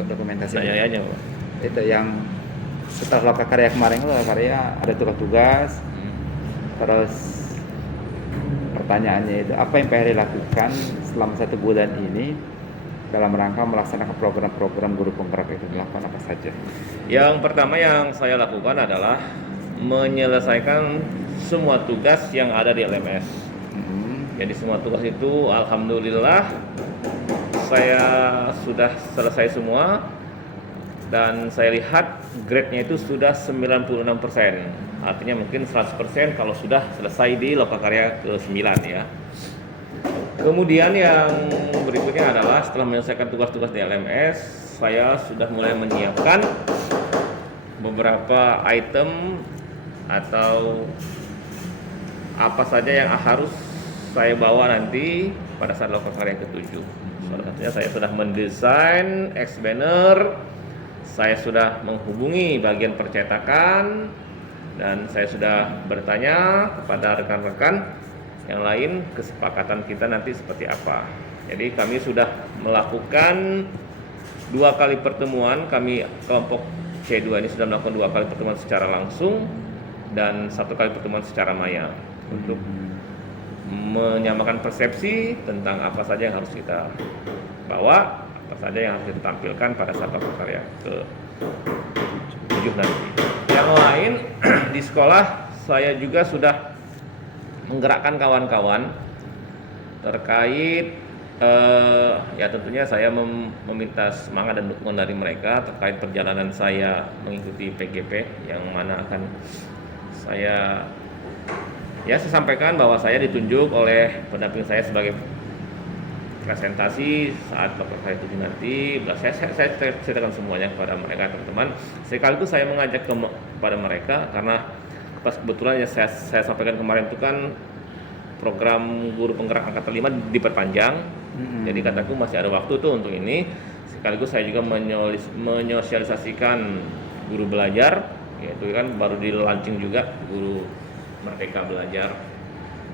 untuk dokumentasi. Nanya aja Pak. Itu yang setelah loka karya kemarin, loka karya ada tugas-tugas. Terus pertanyaannya itu apa yang Pak Heri lakukan selama 1 bulan ini dalam rangka melaksanakan program-program guru penggerak itu, melakukan apa saja? Yang pertama yang saya lakukan adalah menyelesaikan semua tugas yang ada di LMS. Jadi semua tugas itu alhamdulillah saya sudah selesai semua, dan saya lihat grade-nya itu sudah 96%. Artinya mungkin 100% kalau sudah selesai di loka karya ke-9 ya. Kemudian yang berikutnya adalah setelah menyelesaikan tugas-tugas di LMS, saya sudah mulai menyiapkan beberapa item atau apa saja yang harus saya bawa nanti pada saat loka karya ke-7. Salah satunya saya sudah mendesain X-banner, saya sudah menghubungi bagian percetakan, dan saya sudah bertanya kepada rekan-rekan yang lain kesepakatan kita nanti seperti apa. Jadi kami sudah melakukan 2 kali pertemuan, kami kelompok C2 ini sudah melakukan 2 kali pertemuan secara langsung dan 1 kali pertemuan secara maya untuk menyamakan persepsi tentang apa saja yang harus kita bawa, apa saja yang harus kita tampilkan pada saat loka karya ke-7 nanti. Yang lain di sekolah saya juga sudah menggerakkan kawan-kawan terkait ya tentunya saya meminta semangat dan dukungan dari mereka terkait perjalanan saya mengikuti PGP, yang mana akan saya sampaikan bahwa saya ditunjuk oleh pendamping saya sebagai presentasi saat loka karya 7 nanti. Saya ceritakan semuanya kepada mereka, teman-teman. Sekaligus saya mengajak kepada mereka karena pas kebetulan yang saya sampaikan kemarin itu kan program guru penggerak angkatan 5 diperpanjang. Jadi kataku masih ada waktu tuh untuk ini. Sekaligus saya juga menyosialisasikan guru belajar, yaitu kan baru di launching juga guru Merdeka Belajar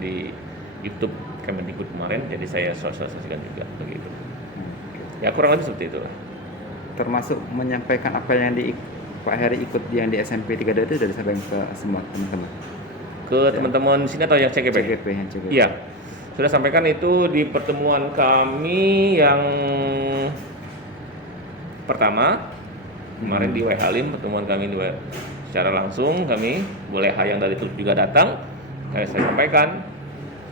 di YouTube Kemendikbud kemarin. Jadi saya sosialisasikan juga begitu. Ya kurang lebih seperti itulah. Termasuk menyampaikan apa yang Pak Heri ikut yang di SMP 32 itu dari sampaikan ke semua teman-teman. Ke teman-teman sini atau yang CGP? Yang CGP. Iya. Sudah sampaikan itu di pertemuan kami yang pertama kemarin di WA Halim, pertemuan kami di secara langsung, kami boleh yang dari Turki juga datang. Saya sampaikan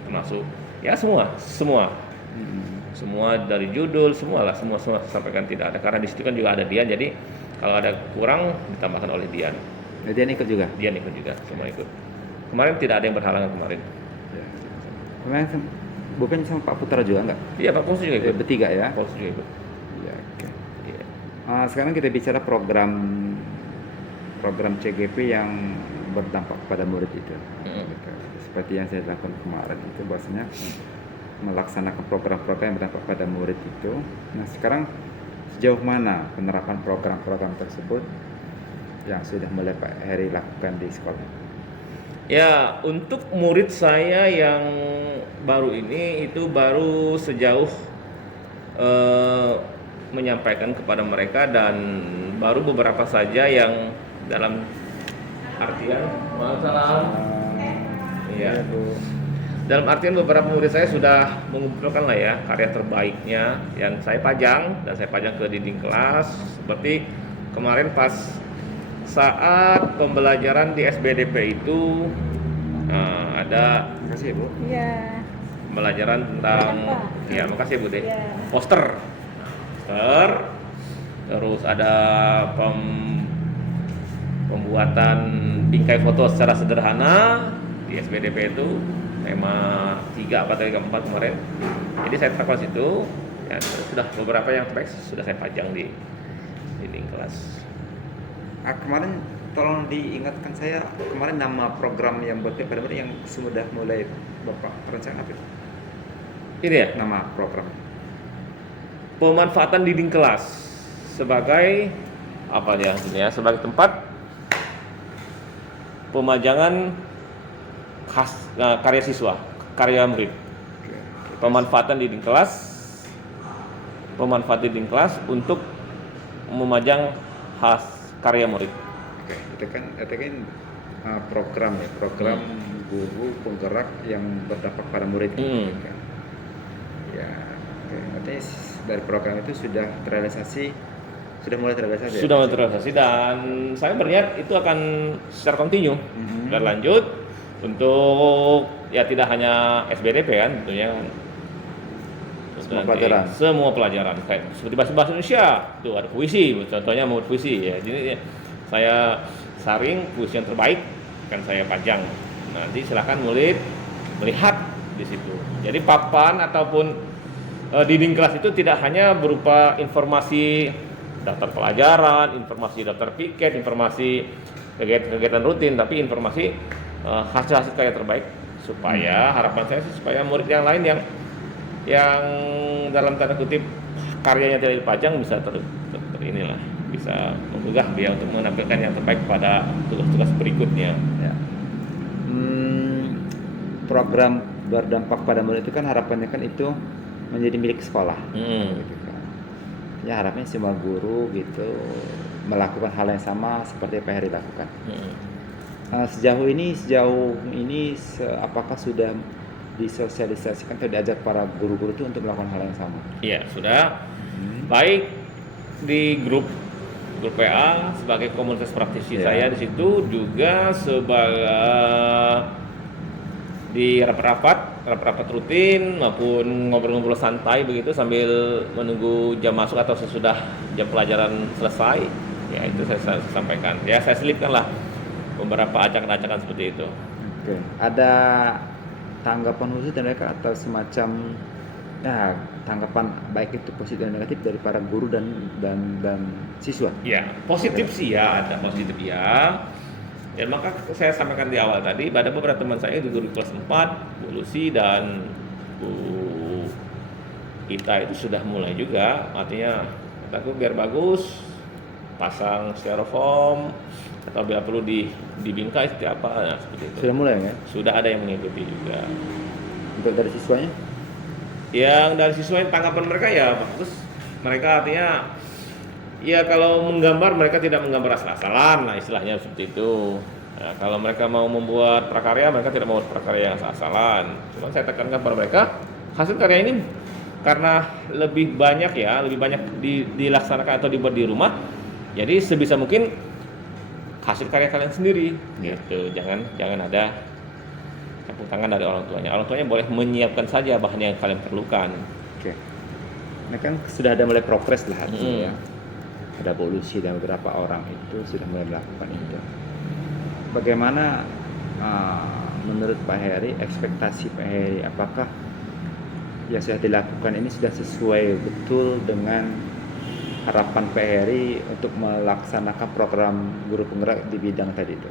termasuk ya semua dari judul semua sampaikan, tidak ada, karena di situ kan juga ada Dian, jadi kalau ada kurang ditambahkan oleh Dian. Dian ikut juga? Dian ikut juga, semua ikut. Kemarin tidak ada yang berhalangan kemarin. Kemarin bukan sama Pak Putra juga enggak? Iya, Pak Polisi juga ikut. Bertiga ya? Polisi juga ikut. Iya, oke. Iya. Sekarang kita bicara program CGP yang berdampak pada murid itu. Seperti yang saya lakukan kemarin itu, bahwasanya melaksanakan program-program yang berdampak pada murid itu. Nah, sekarang sejauh mana penerapan program-program tersebut yang sudah mulai Pak Heri lakukan di sekolah? Ya, untuk murid saya yang baru ini itu baru sejauh menyampaikan kepada mereka, dan baru beberapa saja yang dalam artian iya, dalam artian beberapa murid saya sudah mengumpulkan lah ya karya terbaiknya yang saya pajang, dan saya pajang ke dinding kelas. Seperti kemarin pas saat pembelajaran di SBDP itu ada Makasih ya Bu. Iya. pembelajaran tentang ya makasih Bu deh. Ya. Poster, terus ada pembuatan bingkai foto secara sederhana di SBDP itu tema 3 apa 4 kemarin. Jadi saya terapkan situ ya, sudah beberapa yang terbaik sudah saya pajang di dinding kelas. Kemarin tolong diingatkan saya, kemarin nama program yang buat pada murid yang sudah mulai Bapak rencana apa itu? Ini ya, Nama program. pemanfaatan dinding kelas sebagai apa ya, sebagai tempat pemajangan karya siswa, karya murid. Pemanfaatan dinding kelas untuk memajang khas karya murid. Oke, itu kan program ya, program guru penggerak yang berdampak pada murid. Oke. Ya, oke. Artinya dari program itu sudah mulai terrealisasi. Sudah mulai terrealisasi dan saya berniat itu akan secara kontinu berlanjut untuk ya tidak hanya SBDP kan tentunya kan. Semua pelajaran kayak seperti bahasa Indonesia tuh ada puisi, contohnya mau puisi ya. Jadi saya saring puisi yang terbaik akan saya pajang. Nanti silakan murid melihat di situ. Jadi papan ataupun dinding kelas itu tidak hanya berupa informasi daftar pelajaran, informasi daftar piket, informasi kegiatan rutin, tapi informasi hasil-hasil karya terbaik supaya harapan saya sih supaya murid yang lain yang dalam tanda kutip karyanya tidak dipajang bisa inilah bisa menggugah dia untuk menampilkan yang terbaik pada tugas-tugas berikutnya. Ya. Program berdampak pada murid itu kan harapannya kan itu menjadi milik sekolah. Gitu kan. Ya harapannya semua guru gitu melakukan hal yang sama seperti Pak Heri lakukan. Sejauh ini apakah sudah disosialisasikan atau diajak para guru-guru itu untuk melakukan hal yang sama? Iya sudah. Baik di grup WA sebagai komunitas praktisi saya di situ juga sebagai di rapat-rapat rutin maupun ngobrol-ngobrol santai begitu sambil menunggu jam masuk atau sesudah jam pelajaran selesai ya itu saya sampaikan ya saya selipkan lah beberapa ajakan-ajakan seperti itu. Oke. Ada tanggapan khusus dari mereka atau semacam ya tanggapan baik itu positif dan negatif dari para guru dan siswa? Ya positif sih ya ada positif ya. Dan maka saya sampaikan di awal tadi, ada beberapa teman saya di guru kelas 4, Bu Lucy dan Bu Ita itu sudah mulai juga, artinya kataku biar bagus, pasang styrofoam atau bila perlu dibingkai seperti apa, nah, seperti itu. Sudah mulai ya? Sudah ada yang mengikuti juga. Untuk dari siswanya? Yang dari siswanya tanggapan mereka ya bagus, mereka artinya ya kalau menggambar mereka tidak menggambar asal-asalan lah istilahnya seperti itu. Nah, kalau mereka mau membuat prakarya mereka tidak mau prakarya yang asal-asalan. Cuma saya tekankan pada mereka hasil karya ini karena lebih banyak dilaksanakan atau dibuat di rumah. Jadi sebisa mungkin hasil karya kalian sendiri gitu. Jangan ada campur tangan dari orang tuanya. Orang tuanya boleh menyiapkan saja bahan yang kalian perlukan. Oke. Nah kan sudah ada mulai progres lah artinya ya. Ada evolusi dan beberapa orang itu sudah mulai melakukan itu. Bagaimana menurut Pak Heri, ekspektasi Pak Heri, apakah yang sudah dilakukan ini sudah sesuai betul dengan harapan Pak Heri untuk melaksanakan program guru penggerak di bidang tadi itu,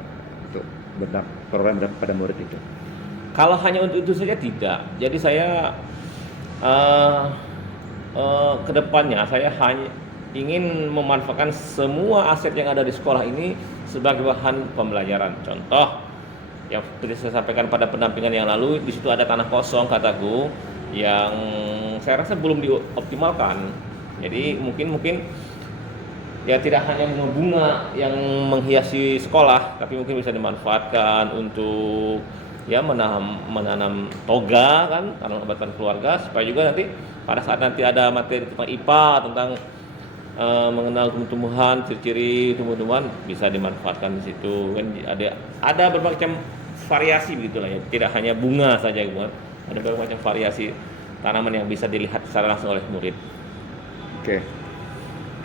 untuk program pada murid itu? Kalau hanya untuk itu saja tidak. Jadi saya kedepannya saya hanya ingin memanfaatkan semua aset yang ada di sekolah ini sebagai bahan pembelajaran. Contoh yang seperti saya sampaikan pada pendampingan yang lalu, di situ ada tanah kosong kataku yang saya rasa belum dioptimalkan. Jadi mungkin ya tidak hanya bunga yang menghiasi sekolah, tapi mungkin bisa dimanfaatkan untuk ya menanam toga kan, tanaman obat keluarga supaya juga nanti pada saat nanti ada materi tentang IPA tentang mengenal tumbuh-tumbuhan, ciri-ciri tumbuh-tumbuhan bisa dimanfaatkan di situ kan ada berbagai macam variasi begitulah ya, tidak hanya bunga saja gitu. Ada berbagai macam variasi tanaman yang bisa dilihat secara langsung oleh murid. Oke.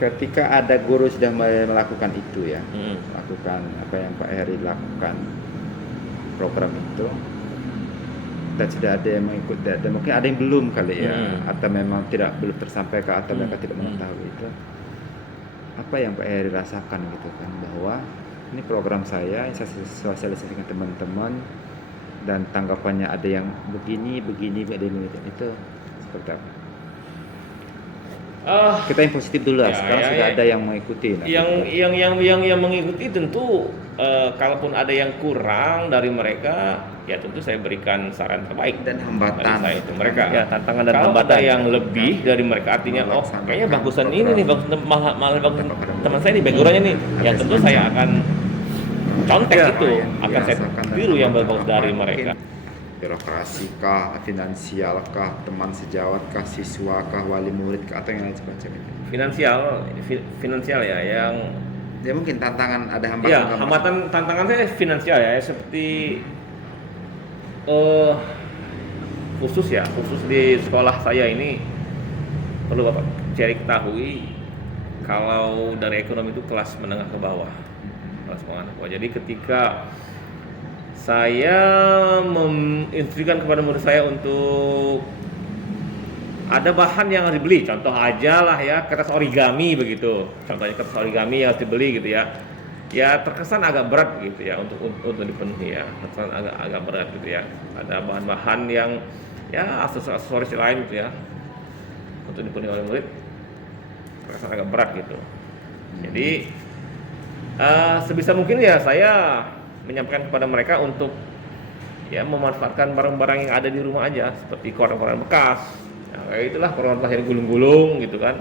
Ketika ada guru sudah melakukan itu ya, melakukan apa yang Pak Heri lakukan program itu dan sudah ada yang mengikuti dan mungkin ada yang belum kali ya atau memang belum tersampaikan atau mereka tidak mengetahui itu. Apa yang Pak Heri rasakan gitu kan, bahwa ini program saya sosialisasikan teman-teman dan tanggapannya ada yang begini ada yang itu seperti apa? Kita yang positif dulu lah. Ya, Sekarang ya, sudah ya. ada yang mengikuti. Nah, Yang mengikuti tentu kalaupun ada yang kurang dari mereka, ya tentu saya berikan saran terbaik dan dari hambatan saya itu mereka. Ya, tantangan dan Kalau hambatan. ada yang lebih dari mereka, artinya oh Melaksanakan kayaknya bagusan ini program nih, malah bagus teman saya nih backgroundnya nih, ya tentu saya akan contek Ya, itu, yang akan saya dirasakan dan tiru yang hambatan bagus dari apa, mereka. mungkin birokrasi kah, finansial kah, teman sejawat kah, siswa kah, wali murid kah, atau yang lain semacam itu. Finansial ya, yang Ya mungkin tantangan, ada hambatan. ya hambatan tantangan saya finansial ya, seperti khusus di sekolah saya ini perlu Bapak cari ketahui kalau dari ekonomi itu kelas menengah ke bawah. Kelas menengah ke bawah. Jadi ketika saya menginstruksikan kepada murid saya untuk ada bahan yang harus dibeli, contoh aja lah ya, kertas origami begitu. Contohnya kertas origami yang harus dibeli gitu ya. Ya terkesan agak berat gitu ya untuk dipenuhi ya. Terkesan agak berat gitu ya. Ada bahan-bahan yang ya aksesoris lain gitu ya. Untuk dipenuhi oleh murid terkesan agak berat gitu. Jadi sebisa mungkin ya saya menyampaikan kepada mereka untuk ya memanfaatkan barang-barang yang ada di rumah aja, seperti koran-koran bekas. Nah, kayak itulah koran bekas yang gulung-gulung gitu kan.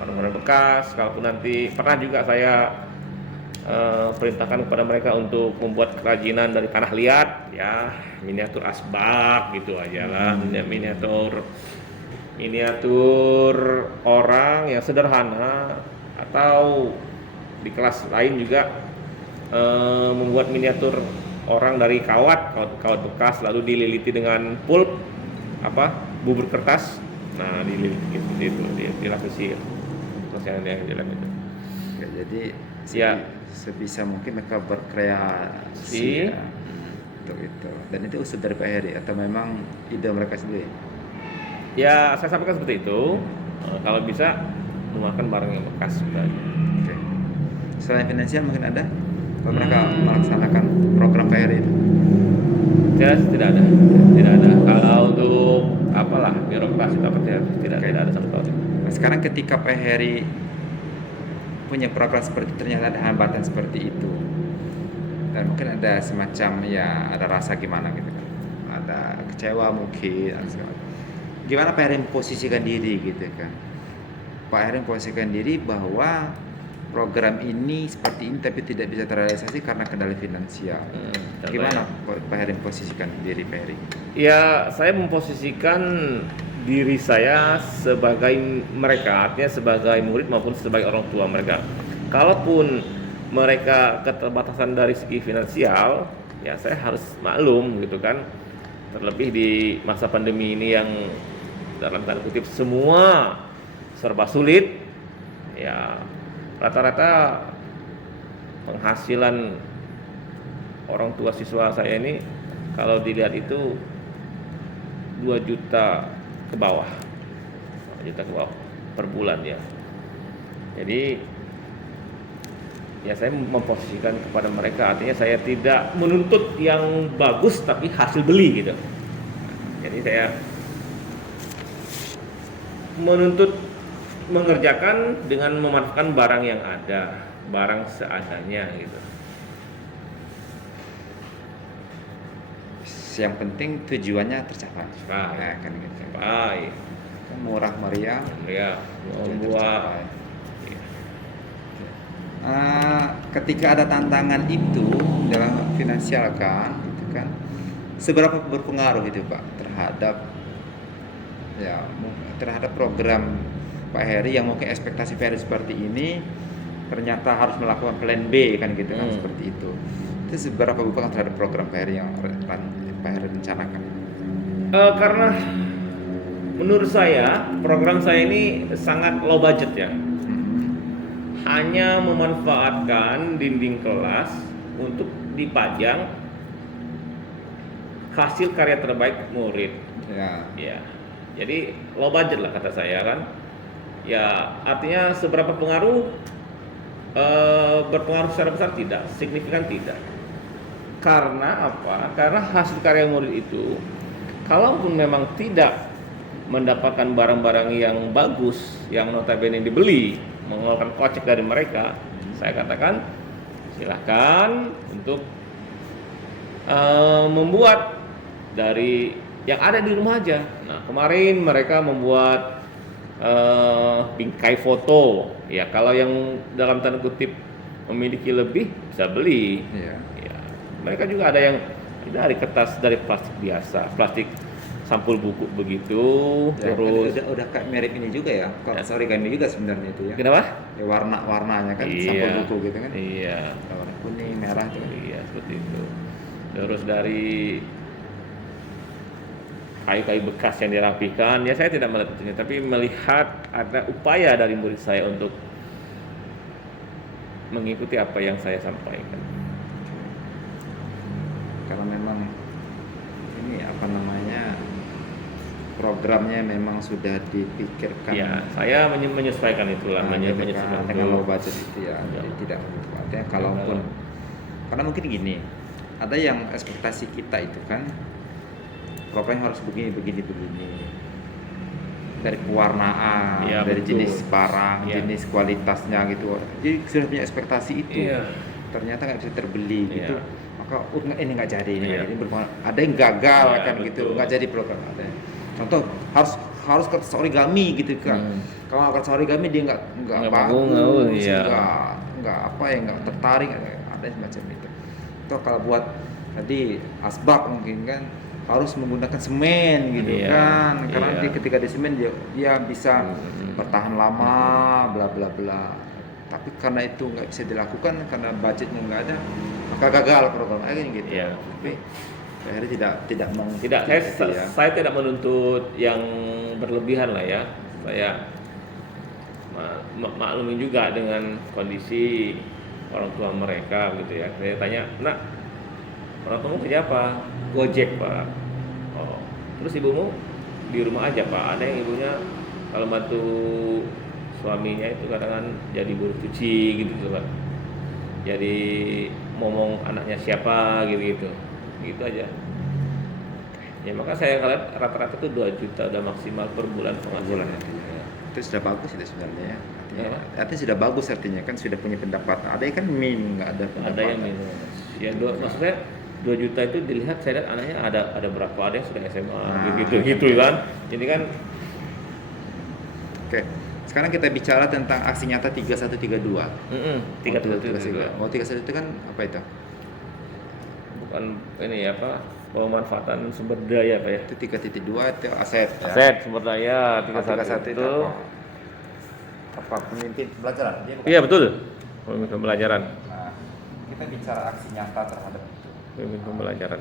Koran-koran bekas. Kalaupun nanti pernah juga saya perintahkan kepada mereka untuk membuat kerajinan dari tanah liat, ya miniatur asbak gitu aja lah, miniatur orang yang sederhana, atau di kelas lain juga membuat miniatur orang dari kawat bekas lalu dililiti dengan pulp bubur kertas, nah dililiti gitu, dilapisi terus yang di dalam itu. Ya, jadi Ya. sebisa mungkin mereka berkreasi ya, untuk itu. Dan itu usul dari Pak Heri atau memang ide mereka sendiri? Ya saya sampaikan seperti itu. Kalau bisa menggunakan barang yang bekas juga. Oke. Selain finansial mungkin ada kalau mereka melaksanakan program Pak Heri itu? Tidak ada. Kalau untuk apalah birokrasi atau tidak ada sama sekali. Nah, sekarang ketika Pak Heri punya program seperti itu, ternyata ada hambatan seperti itu, dan mungkin ada semacam ya ada rasa gimana gitu kan, ada kecewa mungkin atau segala macam. Gimana Pak Heri memposisikan diri gitu kan? Pak Heri memposisikan diri bahwa program ini seperti ini tapi tidak bisa terrealisasi karena kendala finansial. Gimana Pak Heri memposisikan diri Pak Heri? Ya saya memposisikan diri saya sebagai mereka, artinya sebagai murid maupun sebagai orang tua mereka. Kalaupun mereka keterbatasan dari segi finansial, ya saya harus maklum gitu kan. Terlebih di masa pandemi ini yang dalam tanda kutip semua serba sulit, ya rata-rata penghasilan orang tua siswa saya ini kalau dilihat itu 2 juta ke bawah per bulan ya. Jadi ya saya memposisikan kepada mereka, artinya saya tidak menuntut yang bagus tapi hasil beli gitu. Jadi saya menuntut mengerjakan dengan memanfaatkan barang yang ada, barang seadanya gitu. Yang penting tujuannya tercapai. Baik. Nah, kan gitu. Baik. Kan murah meriah. Ya, tujuan membuat tercapai. Ketika ada tantangan itu dalam finansial kan, itu kan seberapa berpengaruh itu Pak terhadap program Pak Heri yang mungkin ekspektasi Pak Heri seperti ini ternyata harus melakukan plan B kan gitu kan, seperti itu. Itu seberapa berpengaruh terhadap program Pak Heri yang Pak Heri rencanakan? Karena menurut saya program saya ini sangat low budget ya. Hanya memanfaatkan dinding kelas untuk dipajang hasil karya terbaik murid. Ya. Jadi low budget lah kata saya kan. Ya artinya seberapa berpengaruh secara besar tidak, signifikan tidak. Karena apa? Karena hasil karya murid itu kalaupun memang tidak mendapatkan barang-barang yang bagus, yang notabene dibeli, mengeluarkan kocek dari mereka, saya katakan silahkan untuk membuat dari yang ada di rumah aja. Nah, kemarin mereka membuat bingkai foto. Ya, kalau yang dalam tanda kutip memiliki lebih bisa beli. Iya. Ya, mereka juga ada yang dari kertas, dari plastik biasa, plastik sampul buku begitu. Ya, Terus kan udah kayak mirip ini juga ya, kertas origami juga sebenarnya itu ya. kenapa? Ya warna-warnanya kan Iya. sampul buku gitu kan. Iya. Warna kuning, merah tuh. Iya, seperti itu. Terus dari kayu-kayu bekas yang dirapikan, ya saya tidak melihat itu, tapi melihat ada upaya dari murid saya untuk mengikuti apa yang saya sampaikan. Karena memang ini apa namanya, programnya memang sudah dipikirkan. Ya, saya menyesuaikan itulah, gitu menyesuaikan kan, dengan itu. low budget itu ya. Ya. Jadi tidak artinya kalaupun karena mungkin gini, ada yang ekspektasi kita itu kan program harus begini dari pewarnaan, Ya, dari betul. jenis barang, Ya. jenis kualitasnya gitu. Jadi sudah punya ekspektasi itu. Iya. Ternyata nggak bisa terbeli Iya. gitu. Maka ini nggak jadi, ini nggak Iya. jadi. Ada yang gagal Iya, kan gitu, betul. nggak jadi program ada. Contoh harus kertas origami gitu kan. Kalau nggak kertas origami dia nggak Nggak bagus, bagus, iya. nggak apa ya, nggak tertarik, ada semacam itu. Atau kalau buat tadi asbak mungkin kan harus menggunakan semen gitu Iya, kan, karena iya. ketika di semen dia bisa bertahan lama, bla bla bla. Tapi karena itu nggak bisa dilakukan karena budgetnya nggak ada, maka gagal program akhirnya gitu. Iya. Tapi akhirnya tidak Tidak, saya tidak menuntut yang berlebihan lah ya. Saya maklumi juga dengan kondisi orang tua mereka gitu ya. Saya tanya, nak, orang tuamu kerja apa? Gojek, Pak. Oh, terus ibumu di rumah aja, Pak. Ada yang ibunya kalau bantu suaminya itu kadang jadi buruh cuci gitu Pak. Jadi ngomong anaknya siapa gitu gitu aja. Ya maka saya ngeliat rata-rata tuh 2 juta udah maksimal per bulan penghasilan. itu sudah bagus itu sebenarnya ya. Ya. Artinya sudah bagus, artinya kan sudah punya pendapatan. Ada yang kan nggak ada pendapatan. Ada yang minus. Ya maksudnya 2 juta itu dilihat saya lihat anaknya ada berapa, ada yang sudah SMA gitu kan. Jadi kan Oke. Sekarang kita bicara tentang aksi nyata 3132. 3 Oh, 31 itu kan apa itu? bukan ini apa, pemanfaatan sumber daya Pak ya. Itu 3.2 itu aset ya. Aset sumber daya 31 31 itu. Apa pemimpin pembelajaran? Dia bukan? Iya betul. Pemimpin pembelajaran. Nah, kita bicara aksi nyata terhadap itu. Pemimpin pembelajaran.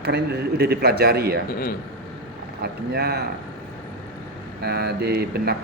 Karena ini udah dipelajari ya. Mm-mm. Artinya di benak